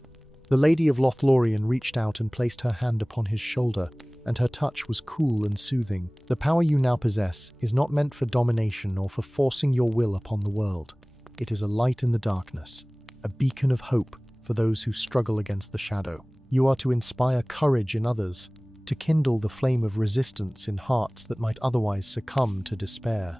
The Lady of Lothlórien reached out and placed her hand upon his shoulder, and her touch was cool and soothing. The power you now possess is not meant for domination or for forcing your will upon the world. It is a light in the darkness, a beacon of hope for those who struggle against the shadow. You are to inspire courage in others, to kindle the flame of resistance in hearts that might otherwise succumb to despair.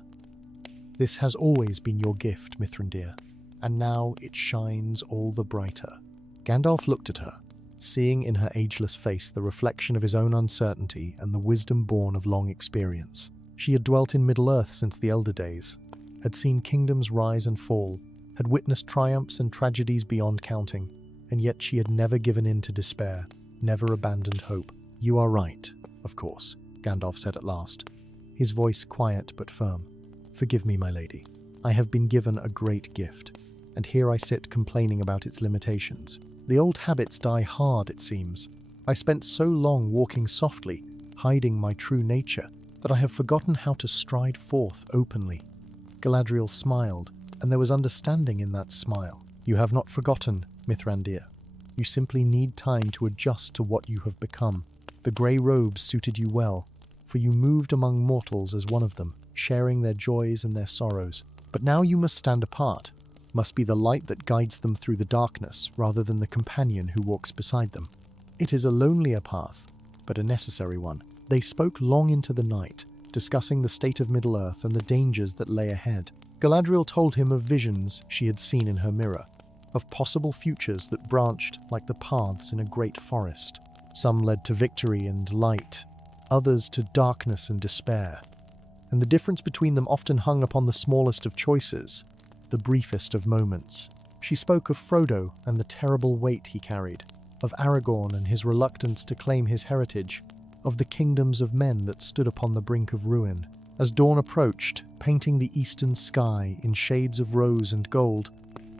This has always been your gift, Mithrandir, and now it shines all the brighter. Gandalf looked at her, seeing in her ageless face the reflection of his own uncertainty and the wisdom born of long experience. She had dwelt in Middle-earth since the Elder Days, had seen kingdoms rise and fall, had witnessed triumphs and tragedies beyond counting, and yet she had never given in to despair, never abandoned hope. You are right, of course, Gandalf said at last, his voice quiet but firm. Forgive me, my lady. I have been given a great gift, and here I sit complaining about its limitations. The old habits die hard, it seems. I spent so long walking softly, hiding my true nature, that I have forgotten how to stride forth openly. Galadriel smiled, and there was understanding in that smile. You have not forgotten, Mithrandir. You simply need time to adjust to what you have become. The grey robes suited you well, for you moved among mortals as one of them, sharing their joys and their sorrows. But now you must stand apart, must be the light that guides them through the darkness rather than the companion who walks beside them. It is a lonelier path, but a necessary one. They spoke long into the night, discussing the state of Middle-earth and the dangers that lay ahead. Galadriel told him of visions she had seen in her mirror, of possible futures that branched like the paths in a great forest. Some led to victory and light, others to darkness and despair. And the difference between them often hung upon the smallest of choices, the briefest of moments. She spoke of Frodo and the terrible weight he carried, of Aragorn and his reluctance to claim his heritage, of the kingdoms of men that stood upon the brink of ruin. As dawn approached, painting the eastern sky in shades of rose and gold,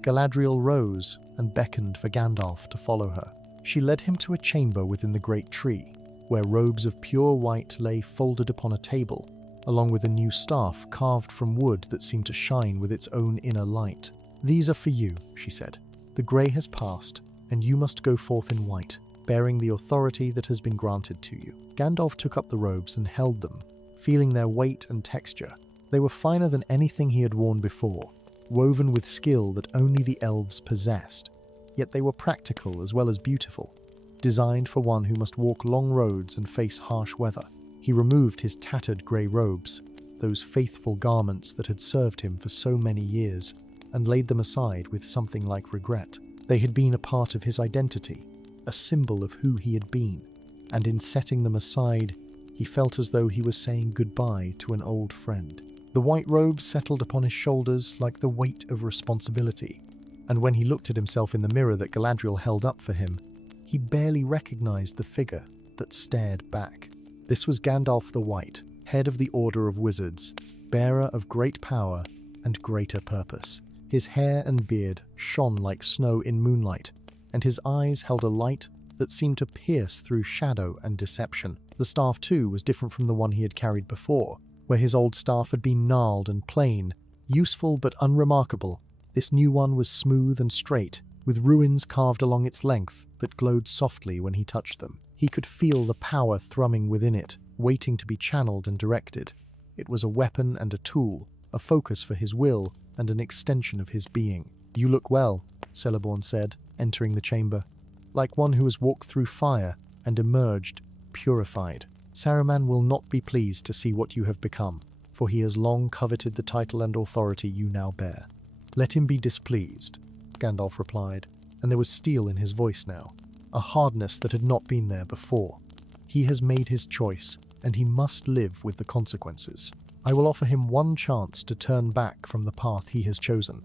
Galadriel rose and beckoned for Gandalf to follow her. She led him to a chamber within the great tree, where robes of pure white lay folded upon a table, along with a new staff carved from wood that seemed to shine with its own inner light. These are for you, she said. The grey has passed, and you must go forth in white, bearing the authority that has been granted to you. Gandalf took up the robes and held them, feeling their weight and texture. They were finer than anything he had worn before, woven with skill that only the elves possessed. Yet they were practical as well as beautiful, designed for one who must walk long roads and face harsh weather. He removed his tattered grey robes, those faithful garments that had served him for so many years, and laid them aside with something like regret. They had been a part of his identity, a symbol of who he had been, and in setting them aside, he felt as though he was saying goodbye to an old friend. The white robes settled upon his shoulders like the weight of responsibility, and when he looked at himself in the mirror that Galadriel held up for him, he barely recognized the figure that stared back. This was Gandalf the White, head of the Order of Wizards, bearer of great power and greater purpose. His hair and beard shone like snow in moonlight, and his eyes held a light that seemed to pierce through shadow and deception. The staff, too, was different from the one he had carried before, where his old staff had been gnarled and plain, useful but unremarkable. This new one was smooth and straight, with runes carved along its length that glowed softly when he touched them. He could feel the power thrumming within it, waiting to be channeled and directed. It was a weapon and a tool, a focus for his will and an extension of his being. You look well, Celeborn said, entering the chamber, like one who has walked through fire and emerged purified. Saruman will not be pleased to see what you have become, for he has long coveted the title and authority you now bear. Let him be displeased, Gandalf replied, and there was steel in his voice now, a hardness that had not been there before. He has made his choice, and he must live with the consequences. I will offer him one chance to turn back from the path he has chosen,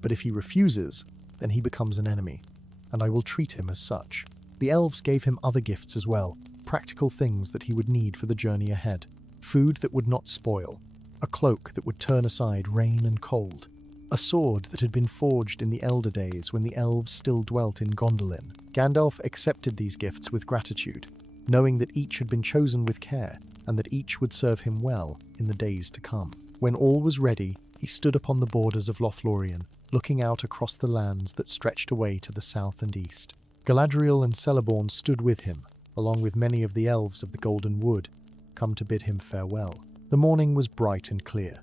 but if he refuses, then he becomes an enemy, and I will treat him as such. The elves gave him other gifts as well, practical things that he would need for the journey ahead. Food that would not spoil, a cloak that would turn aside rain and cold, a sword that had been forged in the elder days when the elves still dwelt in Gondolin. Gandalf accepted these gifts with gratitude, knowing that each had been chosen with care and that each would serve him well in the days to come. When all was ready, he stood upon the borders of Lothlórien, looking out across the lands that stretched away to the south and east. Galadriel and Celeborn stood with him, along with many of the elves of the Golden Wood, come to bid him farewell. The morning was bright and clear,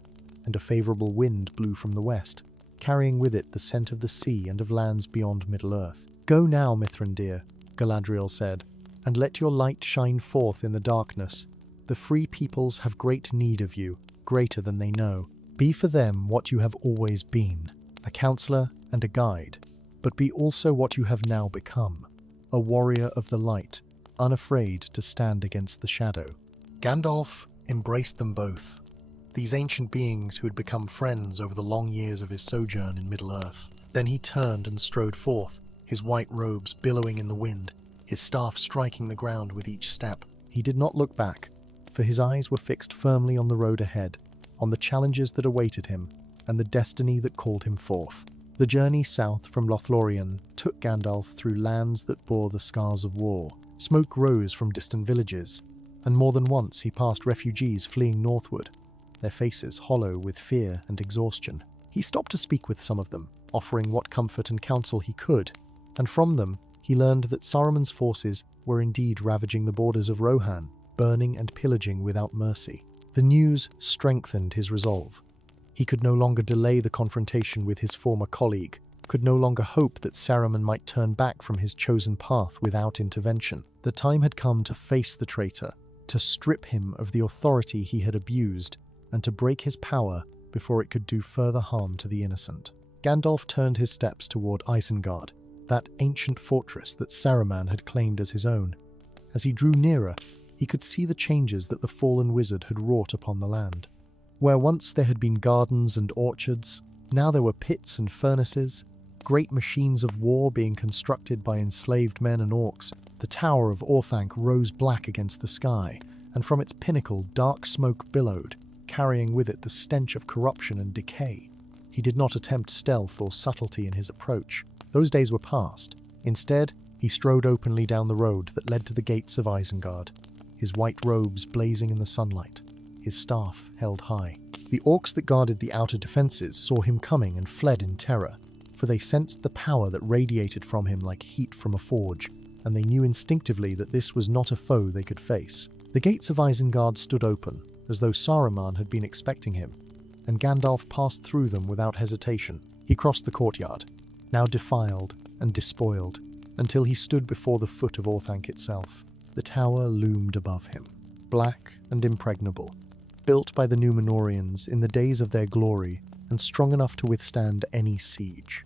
and a favourable wind blew from the west, carrying with it the scent of the sea and of lands beyond Middle-earth. "Go now, Mithrin dear," Galadriel said, "and let your light shine forth in the darkness. The free peoples have great need of you, greater than they know. Be for them what you have always been, a counsellor and a guide, but be also what you have now become, a warrior of the light, unafraid to stand against the shadow." Gandalf embraced them both, these ancient beings who had become friends over the long years of his sojourn in Middle-earth. Then he turned and strode forth, his white robes billowing in the wind, his staff striking the ground with each step. He did not look back, for his eyes were fixed firmly on the road ahead, on the challenges that awaited him, and the destiny that called him forth. The journey south from Lothlórien took Gandalf through lands that bore the scars of war. Smoke rose from distant villages, and more than once he passed refugees fleeing northward, their faces hollow with fear and exhaustion. He stopped to speak with some of them, offering what comfort and counsel he could, and from them he learned that Saruman's forces were indeed ravaging the borders of Rohan, burning and pillaging without mercy. The news strengthened his resolve. He could no longer delay the confrontation with his former colleague, could no longer hope that Saruman might turn back from his chosen path without intervention. The time had come to face the traitor, to strip him of the authority he had abused, and to break his power before it could do further harm to the innocent. Gandalf turned his steps toward Isengard, that ancient fortress that Saruman had claimed as his own. As he drew nearer, he could see the changes that the fallen wizard had wrought upon the land. Where once there had been gardens and orchards, now there were pits and furnaces, great machines of war being constructed by enslaved men and orcs. The tower of Orthanc rose black against the sky, and from its pinnacle dark smoke billowed, carrying with it the stench of corruption and decay. He did not attempt stealth or subtlety in his approach. Those days were past. Instead, he strode openly down the road that led to the gates of Isengard, his white robes blazing in the sunlight, his staff held high. The orcs that guarded the outer defences saw him coming and fled in terror, for they sensed the power that radiated from him like heat from a forge, and they knew instinctively that this was not a foe they could face. The gates of Isengard stood open, as though Saruman had been expecting him, and Gandalf passed through them without hesitation. He crossed the courtyard, now defiled and despoiled, until he stood before the foot of Orthanc itself. The tower loomed above him, black and impregnable, built by the Númenóreans in the days of their glory and strong enough to withstand any siege.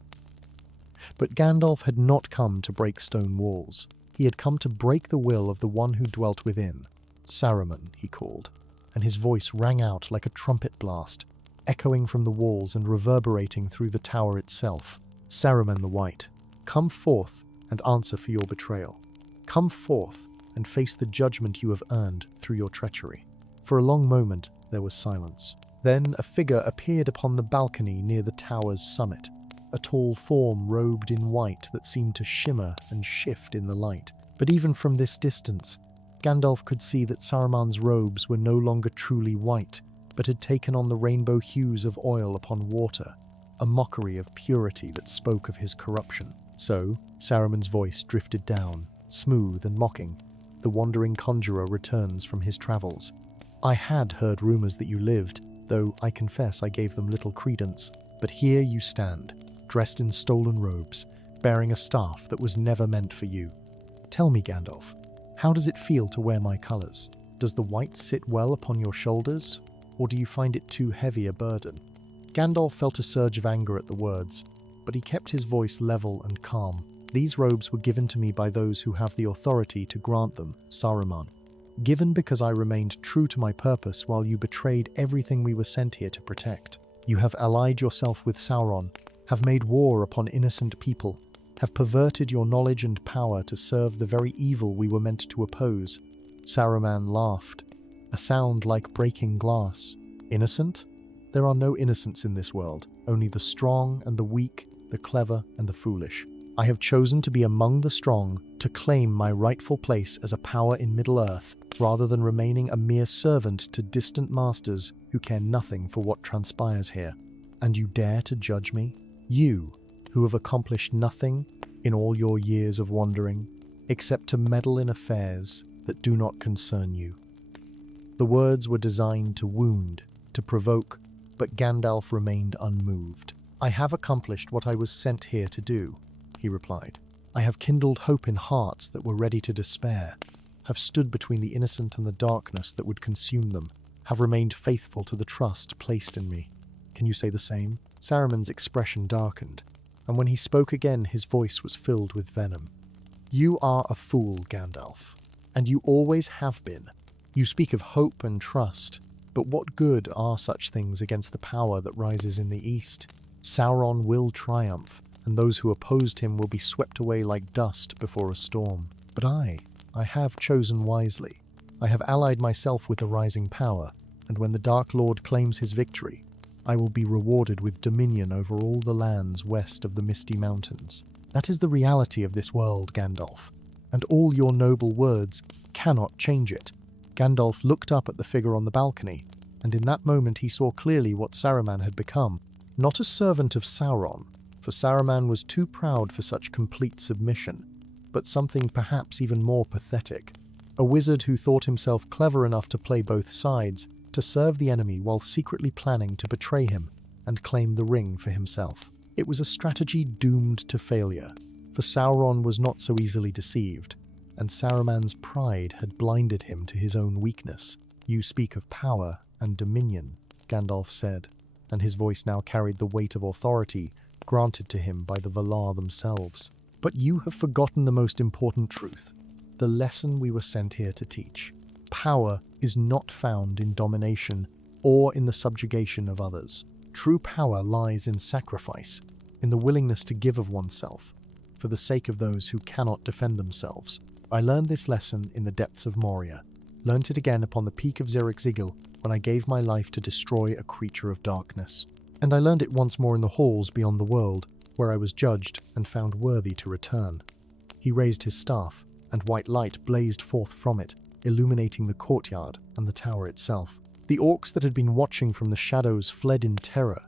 But Gandalf had not come to break stone walls. He had come to break the will of the one who dwelt within. Saruman, he called, and his voice rang out like a trumpet blast, echoing from the walls and reverberating through the tower itself. Saruman the White, come forth and answer for your betrayal. Come forth and face the judgment you have earned through your treachery. For a long moment there was silence. Then a figure appeared upon the balcony near the tower's summit, a tall form robed in white that seemed to shimmer and shift in the light. But even from this distance, Gandalf could see that Saruman's robes were no longer truly white, but had taken on the rainbow hues of oil upon water, a mockery of purity that spoke of his corruption. So, Saruman's voice drifted down, smooth and mocking. The wandering conjurer returns from his travels. I had heard rumours that you lived, though I confess I gave them little credence. But here you stand, dressed in stolen robes, bearing a staff that was never meant for you. Tell me, Gandalf, how does it feel to wear my colours? Does the white sit well upon your shoulders, or do you find it too heavy a burden? Gandalf felt a surge of anger at the words, but he kept his voice level and calm. These robes were given to me by those who have the authority to grant them, Saruman. Given because I remained true to my purpose while you betrayed everything we were sent here to protect. You have allied yourself with Sauron, have made war upon innocent people, have perverted your knowledge and power to serve the very evil we were meant to oppose. Saruman laughed, a sound like breaking glass. Innocent? There are no innocents in this world, only the strong and the weak, the clever and the foolish. I have chosen to be among the strong, to claim my rightful place as a power in Middle-earth, rather than remaining a mere servant to distant masters who care nothing for what transpires here. And you dare to judge me? You, who have accomplished nothing in all your years of wandering, except to meddle in affairs that do not concern you. The words were designed to wound, to provoke, but Gandalf remained unmoved. I have accomplished what I was sent here to do, he replied. I have kindled hope in hearts that were ready to despair, have stood between the innocent and the darkness that would consume them, have remained faithful to the trust placed in me. Can you say the same? Saruman's expression darkened, and when he spoke again his voice was filled with venom. You are a fool, Gandalf, and you always have been. You speak of hope and trust, but what good are such things against the power that rises in the east? Sauron will triumph, and those who opposed him will be swept away like dust before a storm. But I have chosen wisely. I have allied myself with the rising power, and when the Dark Lord claims his victory, I will be rewarded with dominion over all the lands west of the Misty Mountains. That is the reality of this world, Gandalf, and all your noble words cannot change it. Gandalf looked up at the figure on the balcony, and in that moment he saw clearly what Saruman had become. Not a servant of Sauron, for Saruman was too proud for such complete submission, but something perhaps even more pathetic. A wizard who thought himself clever enough to play both sides, to serve the enemy while secretly planning to betray him and claim the ring for himself. It was a strategy doomed to failure, for Sauron was not so easily deceived, and Saruman's pride had blinded him to his own weakness. You speak of power and dominion, Gandalf said, and his voice now carried the weight of authority granted to him by the Valar themselves. But you have forgotten the most important truth, the lesson we were sent here to teach. Power is not found in domination or in the subjugation of others. True power lies in sacrifice, in the willingness to give of oneself, for the sake of those who cannot defend themselves. I learned this lesson in the depths of Moria, learnt it again upon the peak of Zirakzigil when I gave my life to destroy a creature of darkness. And I learned it once more in the halls beyond the world, where I was judged and found worthy to return. He raised his staff, and white light blazed forth from it, illuminating the courtyard and the tower itself. The orcs that had been watching from the shadows fled in terror,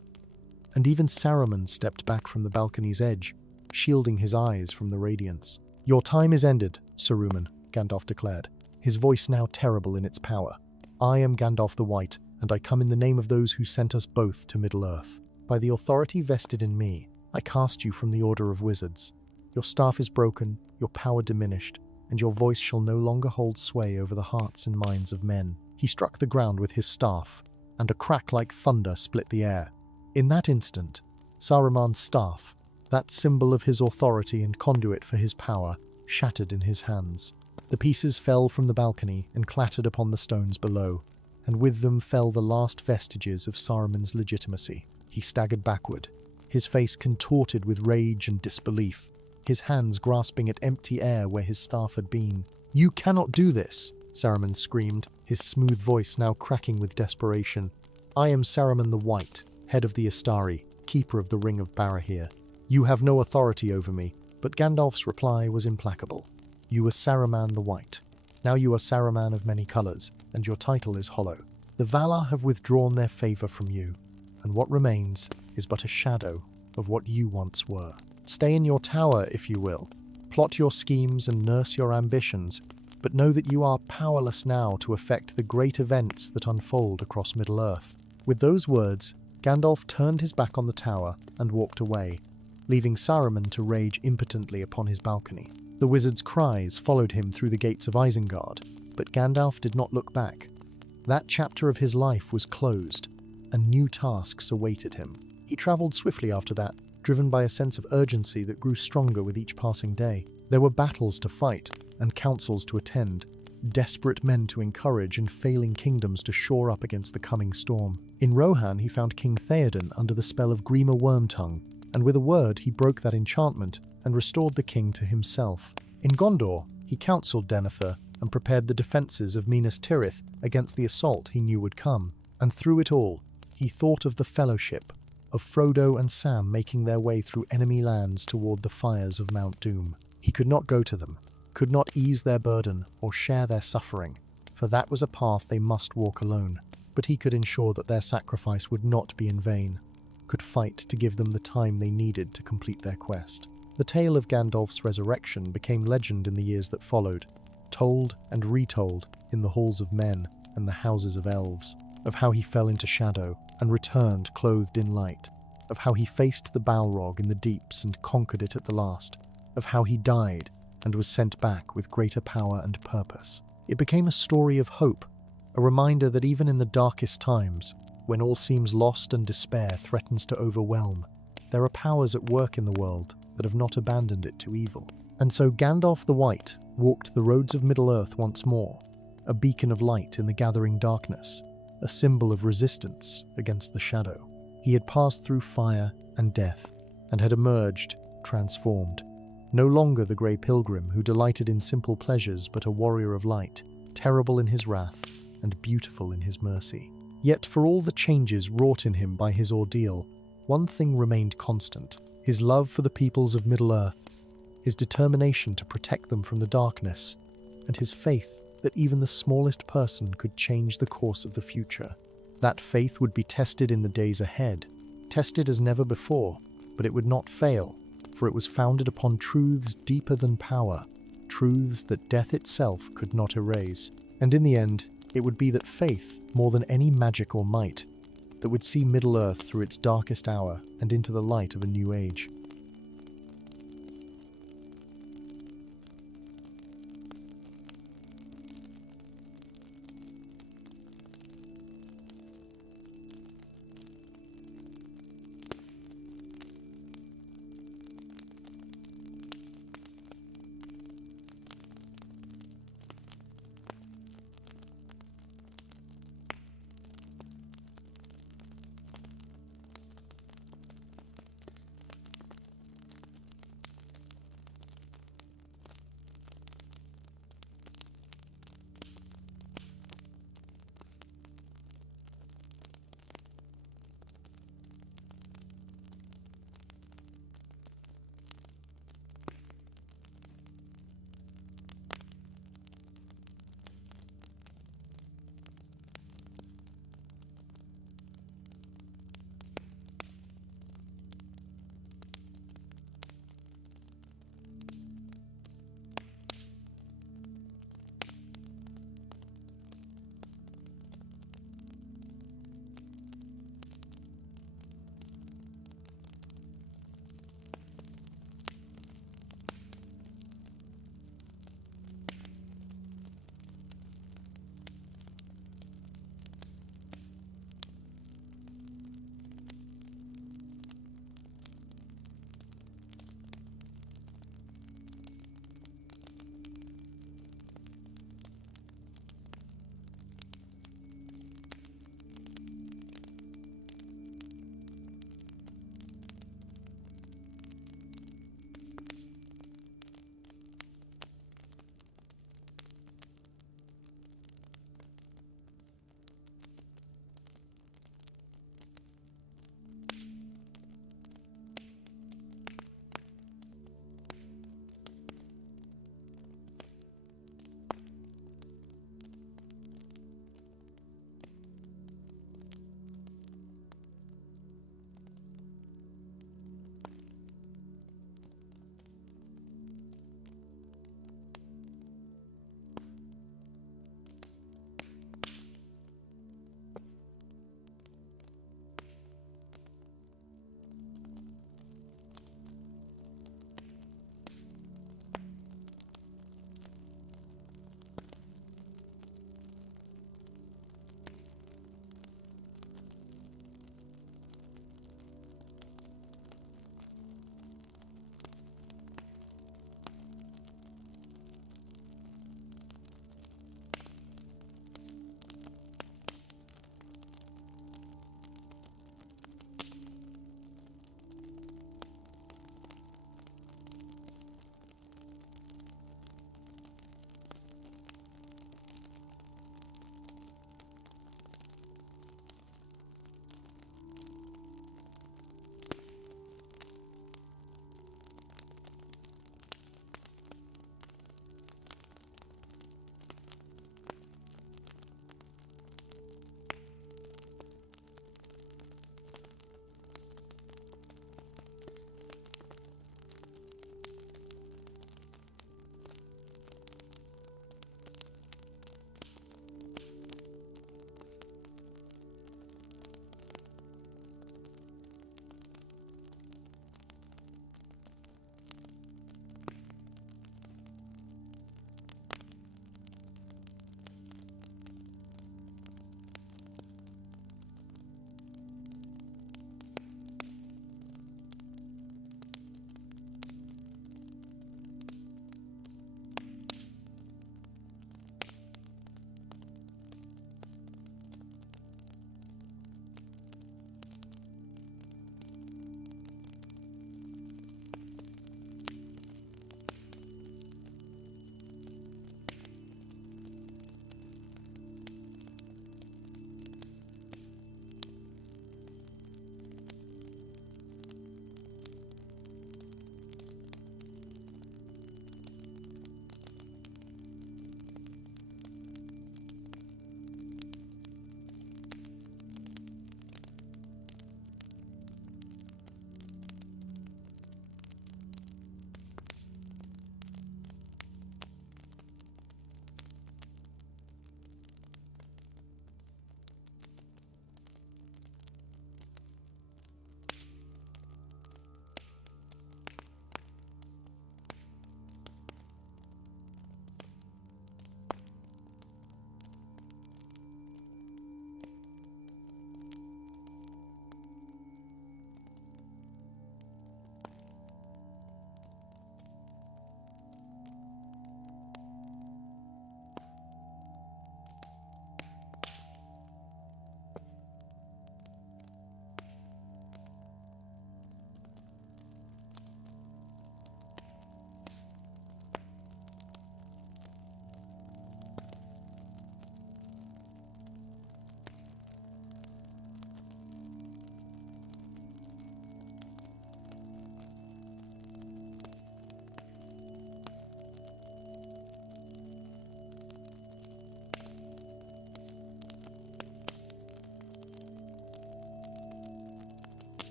and even Saruman stepped back from the balcony's edge, shielding his eyes from the radiance. Your time is ended, Saruman, Gandalf declared, his voice now terrible in its power. I am Gandalf the White, and I come in the name of those who sent us both to Middle-earth. By the authority vested in me, I cast you from the Order of Wizards. Your staff is broken, your power diminished, and your voice shall no longer hold sway over the hearts and minds of men. He struck the ground with his staff, and a crack like thunder split the air. In that instant, Saruman's staff, that symbol of his authority and conduit for his power, shattered in his hands. The pieces fell from the balcony and clattered upon the stones below, and with them fell the last vestiges of Saruman's legitimacy. He staggered backward, his face contorted with rage and disbelief, his hands grasping at empty air where his staff had been. You cannot do this, Saruman screamed, his smooth voice now cracking with desperation. I am Saruman the White, head of the Istari, keeper of the Ring of Barahir. You have no authority over me, but Gandalf's reply was implacable. You are Saruman the White. Now you are Saruman of many colours, and your title is hollow. The Valar have withdrawn their favour from you, and what remains is but a shadow of what you once were. Stay in your tower, if you will. Plot your schemes and nurse your ambitions, but know that you are powerless now to affect the great events that unfold across Middle-earth. With those words, Gandalf turned his back on the tower and walked away, leaving Saruman to rage impotently upon his balcony. The wizard's cries followed him through the gates of Isengard, But Gandalf did not look back. That chapter of his life was closed, and new tasks awaited him. He travelled swiftly after that, driven by a sense of urgency that grew stronger with each passing day. There were battles to fight, and councils to attend, desperate men to encourage, and failing kingdoms to shore up against the coming storm. In Rohan he found King Theoden under the spell of Grima Wormtongue, and with a word he broke that enchantment and restored the king to himself. In Gondor he counselled Denethor and prepared the defences of Minas Tirith against the assault he knew would come. And through it all, he thought of the Fellowship, of Frodo and Sam making their way through enemy lands toward the fires of Mount Doom. He could not go to them, could not ease their burden or share their suffering, for that was a path they must walk alone. But he could ensure that their sacrifice would not be in vain, could fight to give them the time they needed to complete their quest. The tale of Gandalf's resurrection became legend in the years that followed, told and retold in the halls of men and the houses of elves, of how he fell into shadow and returned clothed in light, of how he faced the Balrog in the deeps and conquered it at the last, of how he died and was sent back with greater power and purpose. It became a story of hope, a reminder that even in the darkest times, when all seems lost and despair threatens to overwhelm, there are powers at work in the world that have not abandoned it to evil. And so Gandalf the White walked the roads of Middle-earth once more, a beacon of light in the gathering darkness, a symbol of resistance against the shadow. He had passed through fire and death, and had emerged, transformed. No longer the grey pilgrim who delighted in simple pleasures, but a warrior of light, terrible in his wrath and beautiful in his mercy. Yet for all the changes wrought in him by his ordeal, one thing remained constant: his love for the peoples of Middle-earth, his determination to protect them from the darkness, and his faith that even the smallest person could change the course of the future. That faith would be tested in the days ahead, tested as never before, but it would not fail, for it was founded upon truths deeper than power, truths that death itself could not erase. And in the end, it would be that faith, more than any magic or might, that would see Middle-earth through its darkest hour and into the light of a new age.